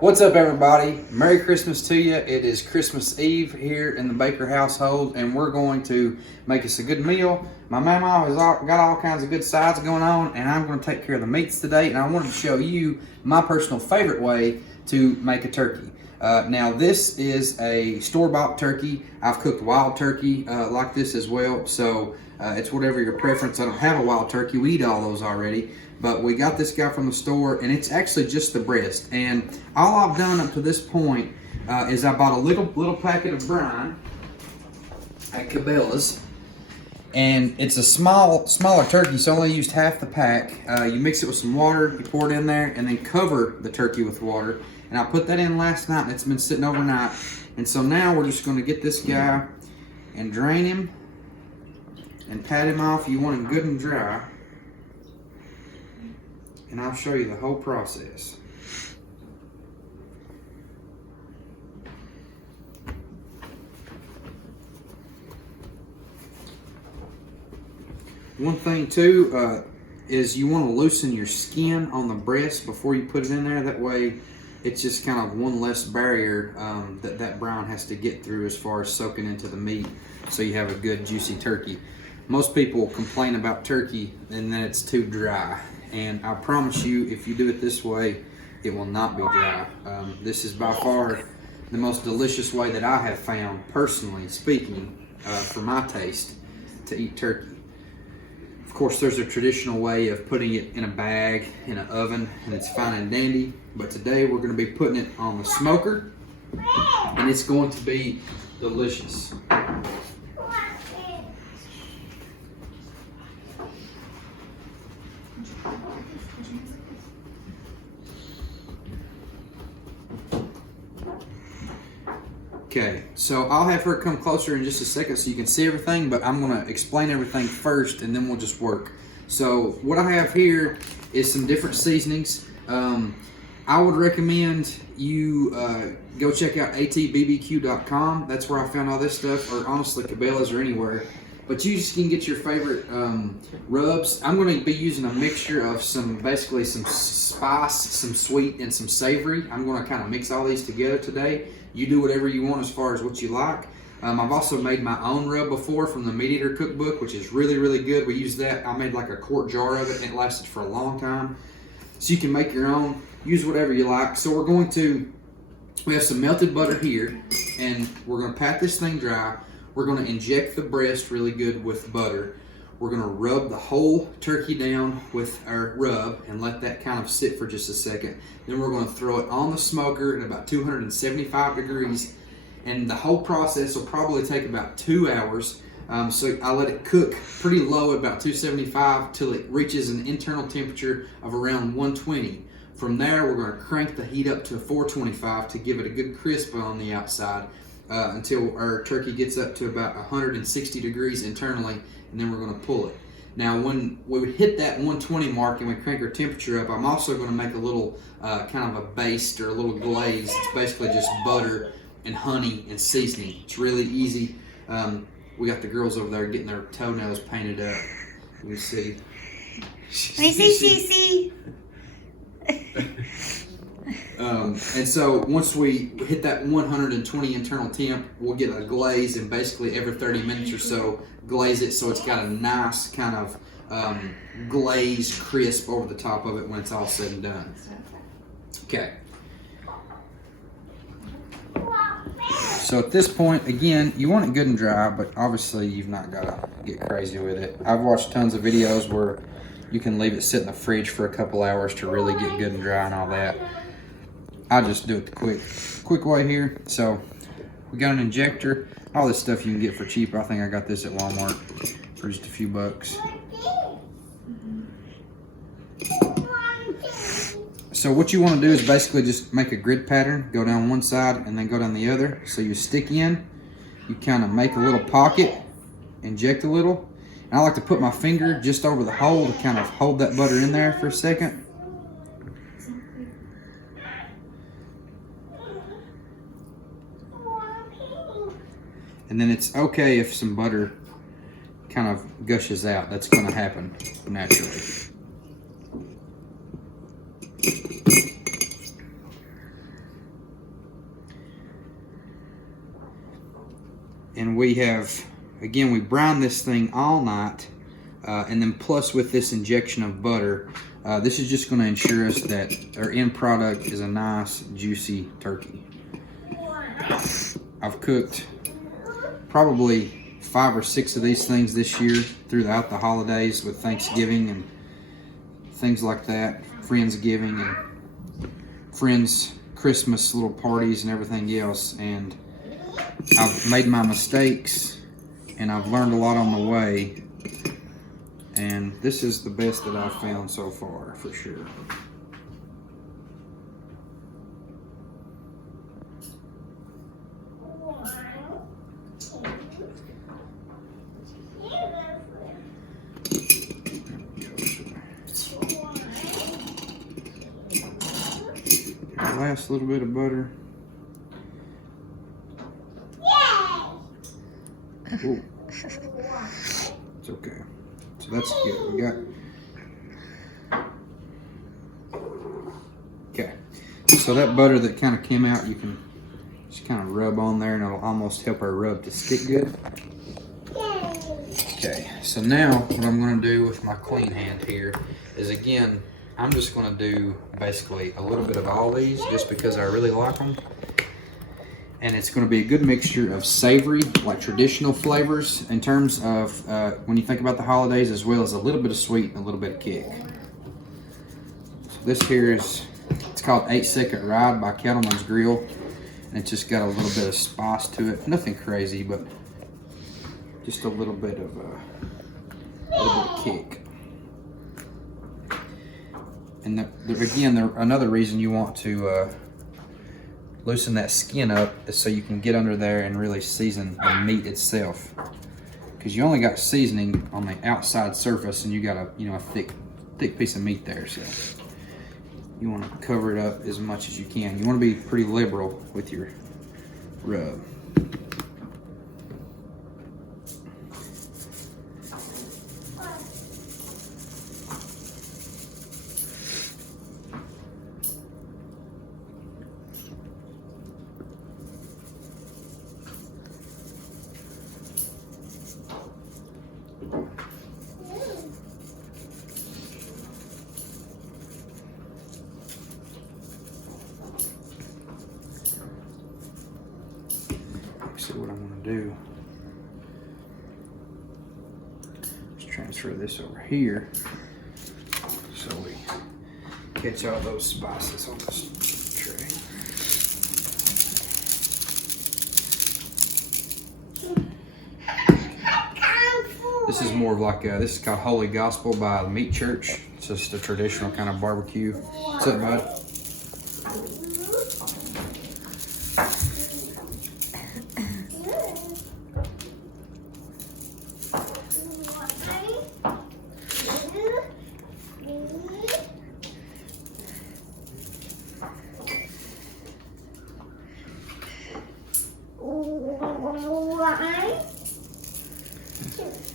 What's up, everybody? Merry Christmas to you. It is Christmas Eve here in the Baker household, and we're going to make us a good meal. My mama has got all kinds of good sides going on, and I'm going to take care of the meats today. And I wanted to show you my personal favorite way to make a turkey. Now, this is a store-bought turkey. I've cooked wild turkey like this as well, so it's whatever your preference. I don't have a wild turkey. We eat all those already. But we got this guy from the store, and it's actually just the breast. And all I've done up to this point is I bought a little packet of brine at Cabela's, and it's a smaller turkey, so I only used half the pack. You mix it with some water, you pour it in there, and then cover the turkey with water. And I put that in last night, and it's been sitting overnight. And so now we're just going to get this guy and drain him and pat him off. You want him good and dry. And I'll show you the whole process. One thing too is you want to loosen your skin on the breast before you put it in there. That way it's just kind of one less barrier that brine has to get through as far as soaking into the meat, so you have a good juicy turkey. Most people complain about turkey and then it's too dry. And I promise you, if you do it this way, it will not be dry. This is by far the most delicious way that I have found, personally speaking, for my taste, to eat turkey. Of course, there's a traditional way of putting it in a bag, in an oven, and it's fine and dandy. But today we're going to be putting it on the smoker, and it's going to be delicious. Okay, so I'll have her come closer in just a second so you can see everything, but I'm going to explain everything first and then we'll just work. So what I have here is some different seasonings. I would recommend you go check out atbbq.com. That's where I found all this stuff, or honestly Cabela's or anywhere. But you just can get your favorite rubs. I'm going to be using a mixture of basically some spice, some sweet, and some savory. I'm going to kind of mix all these together today. You do whatever you want as far as what you like. I've also made my own rub before from the Meat Eater cookbook, which is really, really good. We used that. I made like a quart jar of it, and it lasted for a long time. So you can make your own, use whatever you like. So we have some melted butter here, and we're going to pat this thing dry. We're going to inject the breast really good with butter. We're going to rub the whole turkey down with our rub and let that kind of sit for just a second. Then we're going to throw it on the smoker at about 275 degrees. And the whole process will probably take about 2 hours. So I let it cook pretty low at about 275 till it reaches an internal temperature of around 120. From there, we're going to crank the heat up to 425 to give it a good crisp on the outside until our turkey gets up to about 160 degrees internally, and then we're going to pull it. Now, when we hit that 120 mark and we crank our temperature up, I'm also going to make a little kind of a baste or a little glaze. It's basically just butter and honey and seasoning. It's really easy. We got the girls over there getting their toenails painted up. Let me see. Let me see. And so once we hit that 120 internal temp, we'll get a glaze, and basically every 30 minutes or so glaze it so it's got a nice kind of glazed crisp over the top of it when it's all said and done. Okay. So at this point, again, you want it good and dry, but obviously you've not got to get crazy with it. I've watched tons of videos where you can leave it sit in the fridge for a couple hours to really get good and dry and all that. I just do it the quick way here. So we got an injector. All this stuff you can get for cheap. I think I got this at Walmart for just a few bucks. So what you want to do is basically just make a grid pattern, go down one side and then go down the other. So you stick in, you kind of make a little pocket, inject a little. And I like to put my finger just over the hole to kind of hold that butter in there for a second. And then it's okay if some butter kind of gushes out. That's going to happen naturally. And we have, again, we brine this thing all night, and then plus with this injection of butter, this is just going to ensure us that our end product is a nice, juicy turkey. I've cooked probably 5 or 6 of these things this year throughout the holidays with Thanksgiving and things like that, Friendsgiving and friends' Christmas little parties and everything else. And I've made my mistakes and I've learned a lot on the way. And this is the best that I've found so far, for sure. Last little bit of butter. Ooh. It's okay. So that's good. We got. Okay. So that butter that kind of came out, you can just kind of rub on there, and it'll almost help our rub to stick good. Okay. So now what I'm going to do with my clean hand here is, again, I'm just going to do basically a little bit of all these just because I really like them. And it's going to be a good mixture of savory, like traditional flavors in terms of when you think about the holidays, as well as a little bit of sweet and a little bit of kick. So this here is, it's called 8 Second Ride by Cattleman's Grill. And it's just got a little bit of spice to it. Nothing crazy, but just a little bit of kick. And another reason you want to loosen that skin up is so you can get under there and really season the meat itself. Because you only got seasoning on the outside surface, and you got a thick piece of meat there. So you want to cover it up as much as you can. You want to be pretty liberal with your rub. So what I'm going to do is transfer this over here so we catch all those spices on this tray. This is more of like this is called Holy Gospel by the Meat Church. It's just a traditional kind of barbecue. What's up, bud?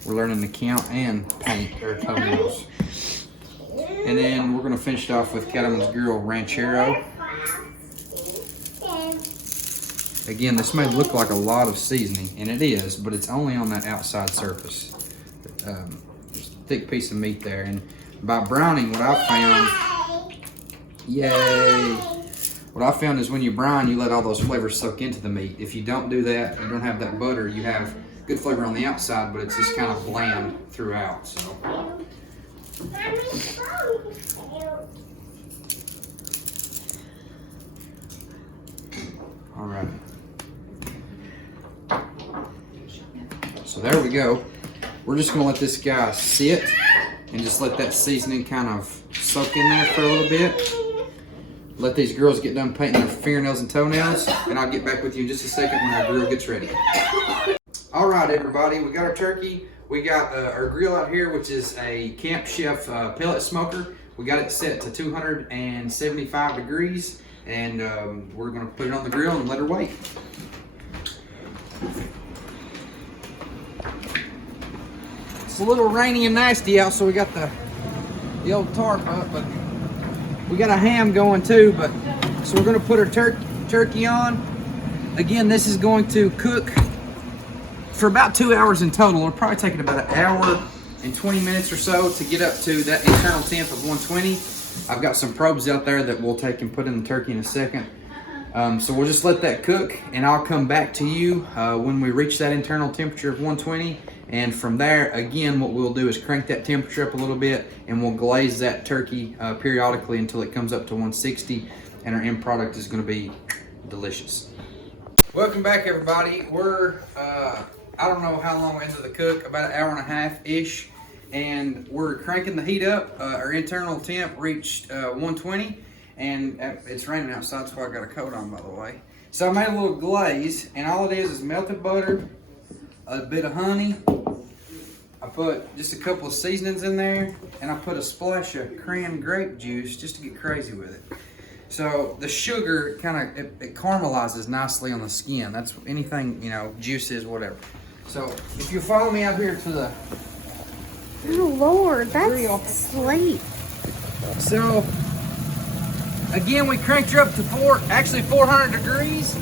We're learning to count and paint our toenails. And then we're going to finish it off with Cattleman's Grill Ranchero. Again, this may look like a lot of seasoning, and it is, but it's only on that outside surface. Just a thick piece of meat there. And by browning, what I found, yay! What I found is when you brine, you let all those flavors soak into the meat. If you don't do that, you don't have that butter, you have good flavor on the outside, but it's just kind of bland throughout. So. All right. So there we go. We're just gonna let this guy sit and just let that seasoning kind of soak in there for a little bit. Let these girls get done painting their fingernails and toenails, and I'll get back with you in just a second when our grill gets ready. All right, everybody, we got our turkey. We got our grill out here, which is a Camp Chef pellet smoker. We got it set to 275 degrees, and we're gonna put it on the grill and let her wait. It's a little rainy and nasty out, so we got the old tarp up, but we got a ham going too. But so we're gonna put our turkey on. Again, this is going to cook for about 2 hours in total. It'll probably take it about an hour and 20 minutes or so to get up to that internal temp of 120. I've got some probes out there that we'll take and put in the turkey in a second. So we'll just let that cook, and I'll come back to you when we reach that internal temperature of 120. And from there, again, what we'll do is crank that temperature up a little bit, and we'll glaze that turkey periodically until it comes up to 160, and our end product is going to be delicious. Welcome back, everybody. We're I don't know how long into the cook, about an hour and a half-ish, and we're cranking the heat up. Our internal temp reached 120, and it's raining outside, so I got a coat on, by the way. So I made a little glaze, and all it is melted butter, a bit of honey. I put just a couple of seasonings in there, and I put a splash of cran grape juice just to get crazy with it. So the sugar kind of it caramelizes nicely on the skin. That's anything, you know, juices, whatever. So if you follow me out here to the Oh Lord, grill. that's sleep. So again, we cranked her up to 400 degrees,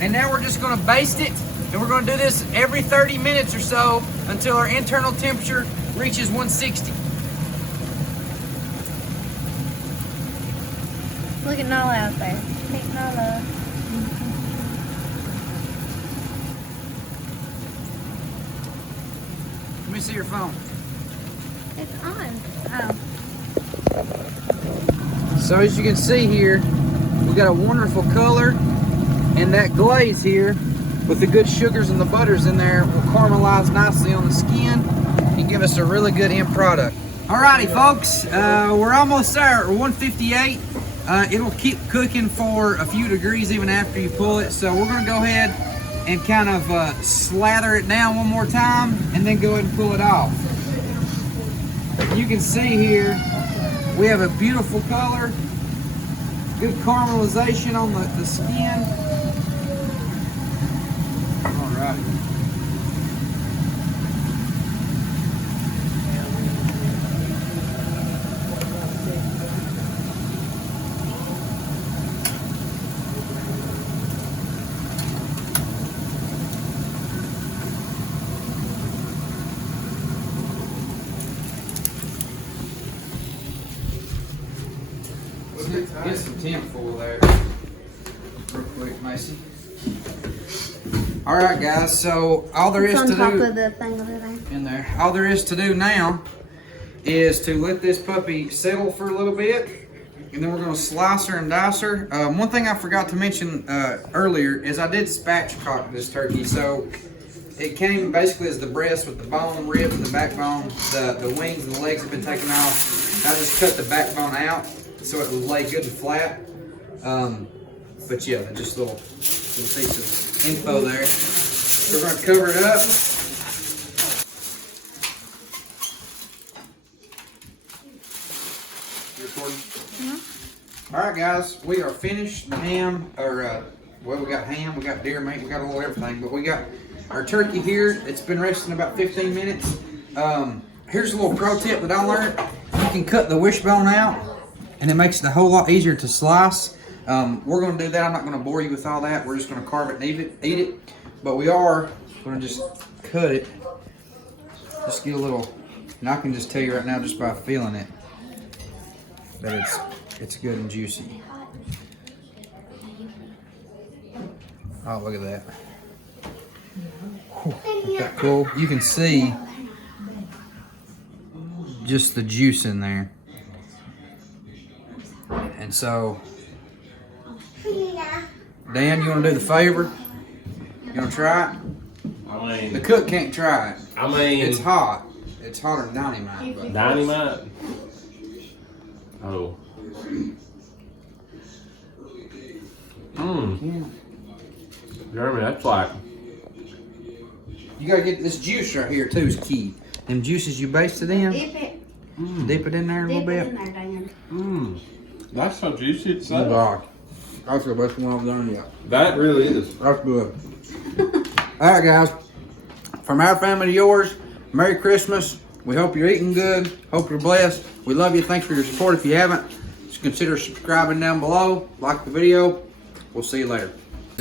and now we're just going to baste it, and we're going to do this every 30 minutes or so until our internal temperature reaches 160. Look at Nala out there. Hey, Nala. Let me see your phone. It's on. Oh. So as you can see here, we got a wonderful color, and that glaze here with the good sugars and the butters in there will caramelize nicely on the skin and give us a really good end product. Alrighty folks, we're almost there at 158. It'll keep cooking for a few degrees even after you pull it, so we're gonna go ahead and kind of slather it down one more time and then go ahead and pull it off. You can see here we have a beautiful color, good caramelization on the skin. All right. Get some tin foil there, real quick, Mason. All right, guys. So all there is It's to on top do of the thing over there. in there, all there is to do now is to let this puppy settle for a little bit, and then we're going to slice her and dice her. One thing I forgot to mention earlier is I did spatchcock this turkey, so it came basically as the breast with the bone, rib, and the backbone. The wings and the legs have been taken off. I just cut the backbone out so it will lay good and flat. But yeah, just little piece of info there. We're going to cover it up. You recording? Mm-hmm. All right, guys, we are finished. The ham, well, we got ham, we got deer meat, we got a little everything, but we got our turkey here. It's been resting about 15 minutes. Here's a little pro tip that I learned. You can cut the wishbone out, and it makes it a whole lot easier to slice. We're going to do that. I'm not going to bore you with all that. We're just going to carve it and eat it. But we are going to just cut it. Just get a little, and I can just tell you right now just by feeling it that it's good and juicy. Oh, look at that. Isn't that cool? You can see just the juice in there. And so, Dan, you want to do the favor? You want to try it? I mean, The cook can't try it. I mean, It's hot. It's hotter than dynamite. But dynamite. Oh. Jeremy, that's like. you gotta get this juice right here too is key. Them juices you baste it in, Dip it. dip it in there a little Dip it bit. in there, Dan. That's so juicy. It's Oh God, that's the best one I've done yet. That really is. That's good. All right, guys. From our family to yours, Merry Christmas. We hope you're eating good. Hope you're blessed. We love you. Thanks for your support. If you haven't, just consider subscribing down below. Like the video. We'll see you later.